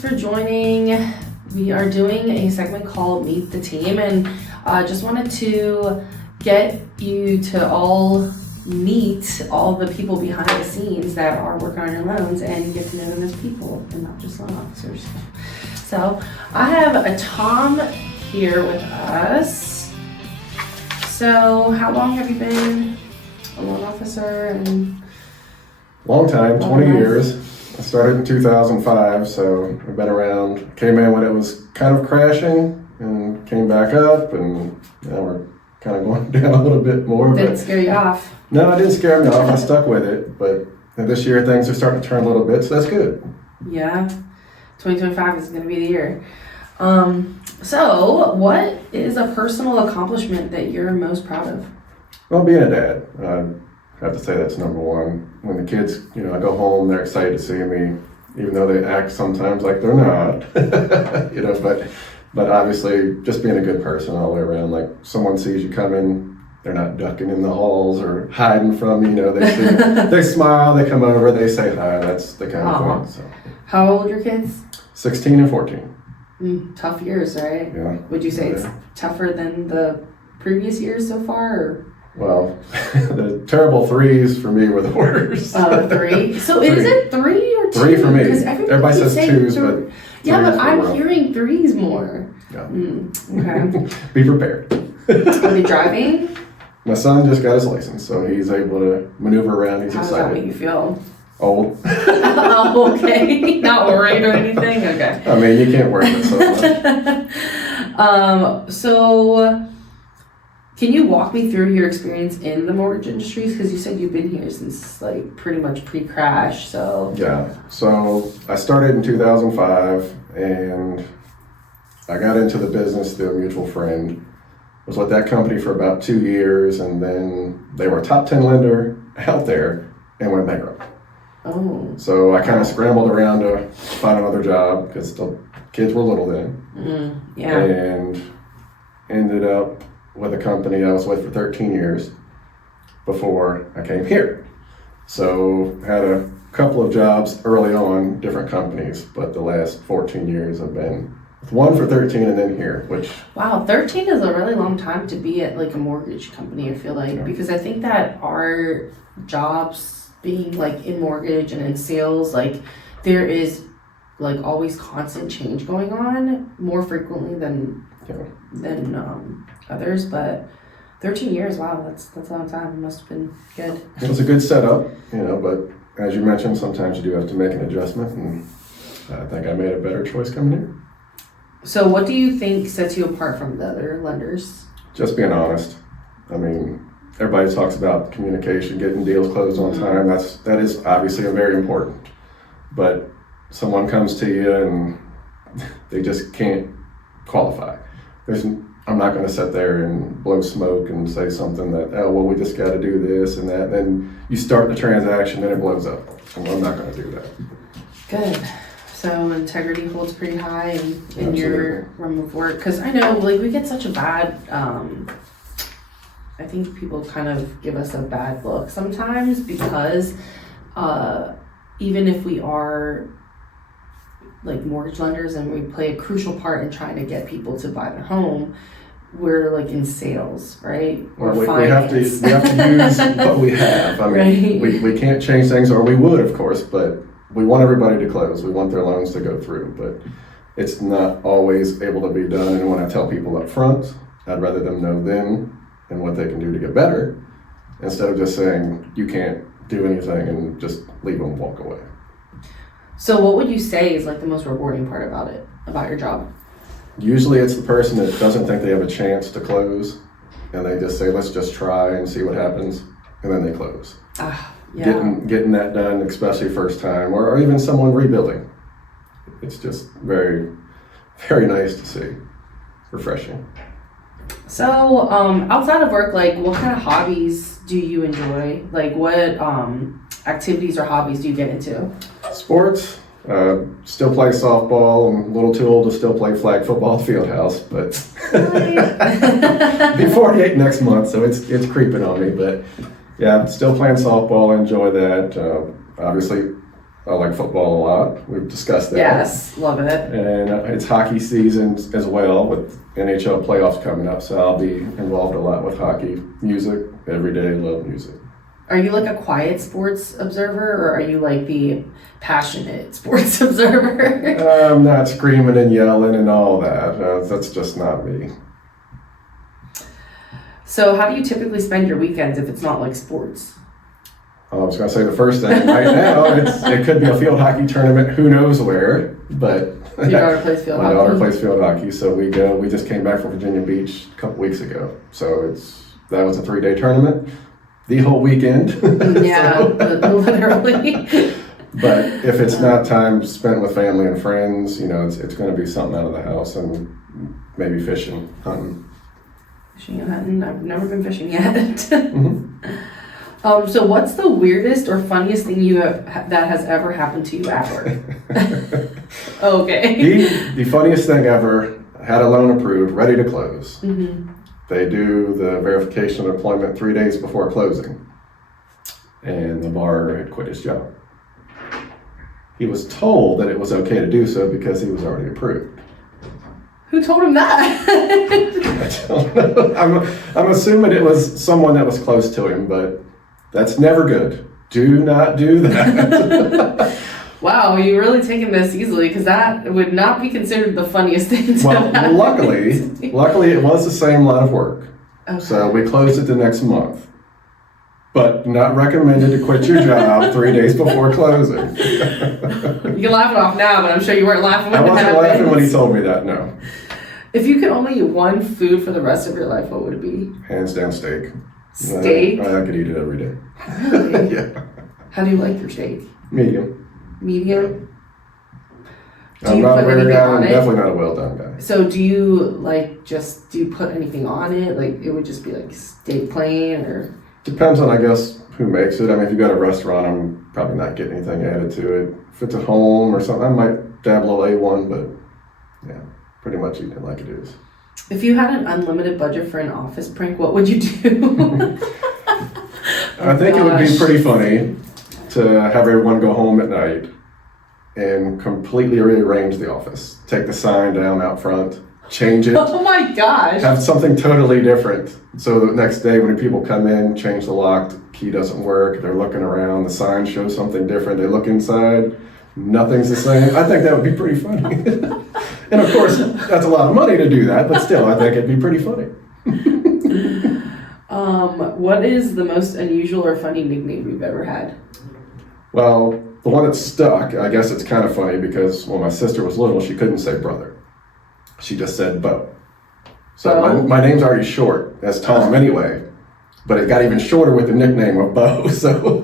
thanks for joining. We are doing a segment called Meet the Team, and just wanted to get you to all meet all the people behind the scenes that are working on your loans and get to know them as people and not just loan officers. So I have a Tom here with us. So how long have you been a loan officer? And long time, 20 years. I started in 2005, so I've been around. Came in when it was kind of crashing and came back up, and now we're kind of going down a little bit more. Didn't scare you off? No, it didn't scare me off. I stuck with it, but this year things are starting to turn a little bit, so that's good. Yeah, 2025 is going to be the year. So what is a personal accomplishment that you're most proud of? Well, being a dad, I have to say that's number one. When the kids, I go home, they're excited to see me, even though they act sometimes like they're not, but obviously just being a good person all the way around. Like someone sees you coming, they're not ducking in the halls or hiding from you, they smile, they come over, they say hi, that's the kind of thing. So. How old are your kids? 16 and 14. Tough years, right? Yeah. Would you say it's tougher than the previous years so far? Or? Well, the terrible threes for me were the worst. 3? So is it 3 or 2? 3 for me. Everybody says 2s, but yeah, but I'm hearing 3s more. Yeah. Okay. Be prepared. Are they driving? My son just got his license, so he's able to maneuver around. He's excited. How does that make you feel? Old. Oh, okay. Not worried or anything? Okay. I mean, you can't work it so much. So can you walk me through your experience in the mortgage industry? Because you said you've been here since like pretty much pre-crash, so. Yeah, so I started in 2005 and I got into the business through a mutual friend. Was with that company for about 2 years, and then they were a top 10 lender out there and went bankrupt. Oh. So I kind of scrambled around to find another job because the kids were little then. Yeah. And ended up with a company I was with for 13 years before I came here. So had a couple of jobs early on, different companies, but the last 14 years I've been with one for 13 and then here, which... Wow, 13 is a really long time to be at like a mortgage company, I feel like, because I think that our jobs being like in mortgage and in sales, like there is like always constant change going on more frequently than others, but 13 years, wow, that's a long time. It must have been good. It was a good setup, but as you mentioned, sometimes you do have to make an adjustment, and I think I made a better choice coming here. So what do you think sets you apart from the other lenders? Just being honest. I mean, everybody talks about communication, getting deals closed on time. That is obviously very important. But someone comes to you and they just can't qualify. I'm not going to sit there and blow smoke and say something that, we just got to do this and that. And then you start the transaction, then it blows up. And I'm not going to do that. Good. So integrity holds pretty high in your realm of work. Because I know, like, we get such a bad, I think people kind of give us a bad look sometimes because even if we are like mortgage lenders and we play a crucial part in trying to get people to buy their home, we're like in sales, right? Well, we have to use what we have. I mean, right. we can't change things, or we would, of course, but we want everybody to close. We want their loans to go through, but it's not always able to be done. And when I tell people up front, I'd rather them know then and what they can do to get better, instead of just saying you can't do anything and just leave them and walk away. So what would you say is like the most rewarding part about your job? Usually it's the person that doesn't think they have a chance to close, and they just say, let's just try and see what happens, and then they close. Yeah. Getting that done, especially first time, or even someone rebuilding. It's just very, very nice to see. Refreshing. So, outside of work, like, what kind of hobbies do you enjoy? Like, what activities or hobbies do you get into? Sports. Still play softball. I'm a little too old to still play flag football at Fieldhouse, but be 48 next month, so it's creeping on me. But yeah, still playing softball. I enjoy that. Obviously, I like football a lot. We've discussed that. Yes, love it. And it's hockey season as well with NHL playoffs coming up, so I'll be involved a lot with hockey, music, every day, love music. Are you like a quiet sports observer, or are you like the passionate sports observer? I'm not screaming and yelling and all that. That's just not me. So how do you typically spend your weekends if it's not like sports? I was going to say the first thing right now, it could be a field hockey tournament, who knows where, but Your daughter plays field my hockey? daughter plays field hockey, so we just came back from Virginia Beach a couple weeks ago. So that was a 3-day tournament, the whole weekend. Yeah, So- literally. But if it's not time spent with family and friends, it's going to be something out of the house and maybe fishing, hunting. Fishing and hunting. I've never been fishing yet. Mhm. So what's the weirdest or funniest thing that has ever happened to you ever? Okay. The funniest thing ever, had a loan approved, ready to close. Mm-hmm. They do the verification of employment 3 days before closing. And the borrower had quit his job. He was told that it was okay to do so because he was already approved. Who told him that? I don't know. I'm assuming it was someone that was close to him, but that's never good. Do not do that. Wow, you're really taking this easily, because that would not be considered the funniest thing to Well, happen. luckily it was the same line of work. Okay. So we closed it the next month. But not recommended to quit your job 3 days before closing. You can laugh it off now, but I'm sure you weren't laughing when I it wasn't happened. laughing when he told me that, no. If you could only eat one food for the rest of your life, what would it be? Hands down steak. Steak? I could eat it every day. Really? Yeah. How do you like your steak? Medium. Medium? Do I'm you not put very anything down, on it? definitely not a well done guy. So do you do you put anything on it? Like it would just be like steak plain or? Depends on, I guess, who makes it. I mean, if you go to a restaurant, I'm probably not getting anything added to it. If it's at home or something, I might dabble a little A1, but yeah, pretty much eating it like it is. If you had an unlimited budget for an office prank, what would you do? I think it would be gosh. pretty funny to have everyone go home at night and completely rearrange the office. Take the sign down out front, change it, Oh my gosh. have something totally different. So the next day when people come in, change the lock, the key doesn't work, they're looking around, the sign shows something different, they look inside, nothing's the same. I think that would be pretty funny. And of course, that's a lot of money to do that, but still, I think it'd be pretty funny. What is the most unusual or funny nickname you've ever had? Well, the one that stuck, I guess it's kind of funny because when my sister was little, she couldn't say brother. She just said Bo. So Bo? my name's already short, as Tom anyway, but it got even shorter with the nickname of Bo. So, Bo.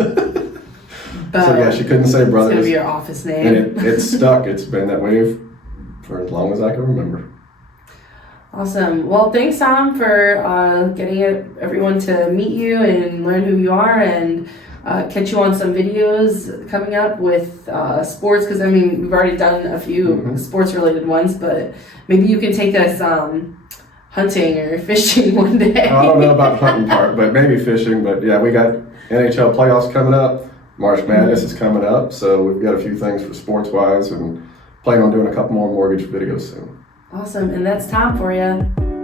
so yeah, she couldn't say It's brother. gonna be your office name. And it stuck. It's been that way for as long as I can remember. Awesome. Well, thanks, Tom, for getting everyone to meet you and learn who you are and catch you on some videos coming up with sports. Because, I mean, we've already done a few sports-related ones, but maybe you can take us hunting or fishing one day. I don't know about hunting part, but maybe fishing. But yeah, we got NHL playoffs coming up. March Madness is coming up. So we've got a few things for sports-wise and plan on doing a couple more mortgage videos soon. Awesome. And that's Tom for you.